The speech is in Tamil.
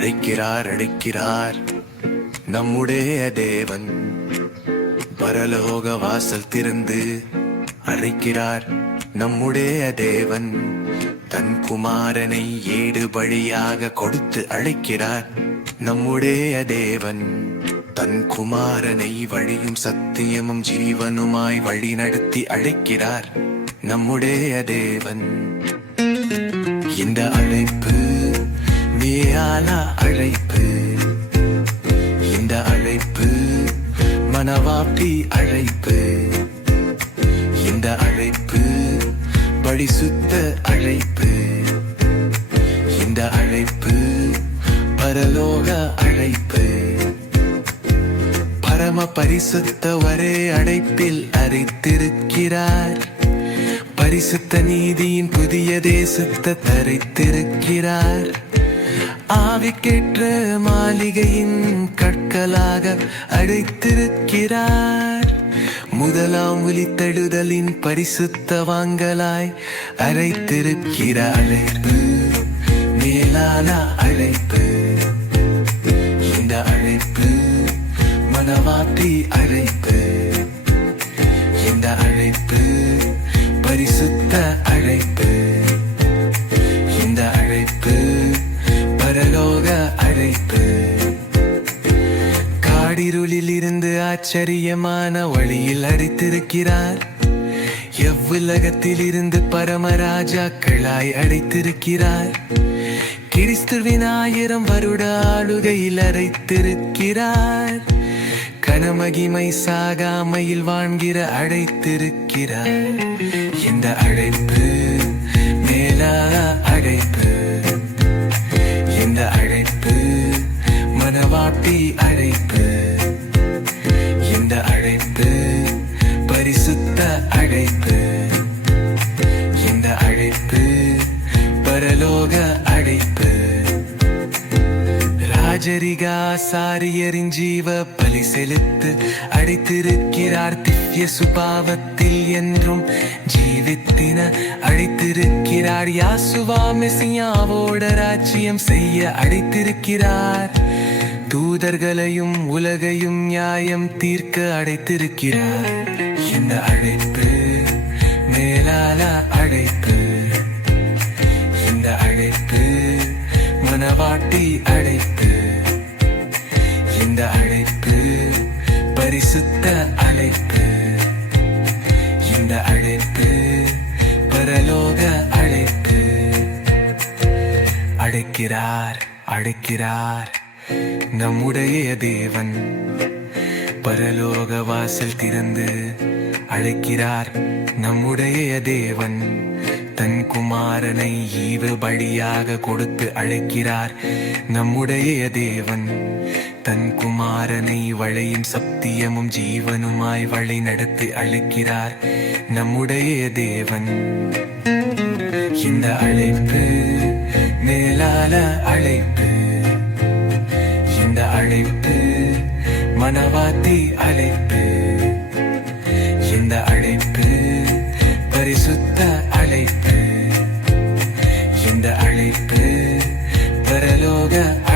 அழைக்கிறார் அழைக்கிறார். நம்முடைய தேவன். பரலோக வாசல் திறந்து அழைக்கிறார். நம்முடைய தேவன் தன் குமாரனை ஏடு வழியாக கொடுத்து அழைக்கிறார். நம்முடைய தேவன் தன் குமாரனை வழியும் சத்தியமும் ஜீவனுமாய் வழி நடத்தி அழைக்கிறார். நம்முடைய தேவன். இந்த அழைப்பு மேலான அழைப்பு. இந்த அழைப்பு மனவாட்டி அழைப்பு. இந்த அழைப்பு பரிசுத்த அழைப்பு. இந்த அழைப்பு பரலோக அழைப்பு. பரம பரிசுத்த ஒரே அழைப்பில் அரைத்திருக்கிறார் பரிசுத்த நீதியின் புதிய தேசத்தை தரித்திருக்கிறார். ஆவிக்கேற்ற மாளிகையின் கற்களாக அழைத்திருக்கிறார் முதலாம் ஒலித்தெழுதலின் பரிசுத்த வாங்கலாய் அழைத்திருக்கிற அழைப்பு மேலான அழைப்பு. இந்த அழைப்பு மனவாட்டி அழைப்பு. இந்த அழைப்பு பரிசுத்த அழைப்பு. இந்த அழைப்பு பரலோக அழைப்பு. காடிருளில் இருந்து ஆச்சரியமான வழியில் அடித்திருக்கிறார். எவ்வுலகத்தில் இருந்து பரமராஜாக்களாய் அடைத்திருக்கிறார். கிறிஸ்துவின் ஆயிரம் வருட ஆளுகையில் அரைத்திருக்கிறார். கனமகிமை சாகாமையில் வாழ்கிற அழைத்திருக்கிறார் இந்த அழைப்பு மேலா அழைப்பு. இந்த அழைப்பு மனவாட்டி அழைப்பு. இந்த அழைப்பு பரிசுத்த அழைப்பு. ராஜரிகா சாரியரின் ஜீவ பலி செலுத்து அழைத்திருக்கிறார் திவ்ய சுபாவத்தில் என்றும் ஜீவித்தின அழைத்திருக்கிறார் யாசுவா மெசியாவோட ராஜ்யம் செய்ய அழைத்திருக்கிறார் தூதர்களையும் உலகையும் நியாயம் தீர்க்க அடைத்திருக்கிறார். இந்த அழைப்பு தட்டி அழைத்து இந்த அழைப்பு பரிசுத்த அழைப்பு. இந்த அழைப்பு பரலோக அழைப்பு. அழைக்கிறார் அழைக்கிறார் நம்முடைய தேவன். பரலோக வாசல் திறந்து அழைக்கிறார் நம்முடைய தேவன். தன் குமாரனை ஈவு பலியாக கொடுத்து அழைக்கிறார். நம்முடைய தேவன் தன் குமாரனை வழியும் சத்தியமும் ஜீவனுமாய் வழி நடத்தி அழைக்கிறார். நம்முடைய தேவன் இந்த அழைப்பு மேலால அழைப்பு. இந்த அழைப்பு மனவாத்தி அழைப்பு. இந்த அழைப்பு பரிசுத்த dünyaya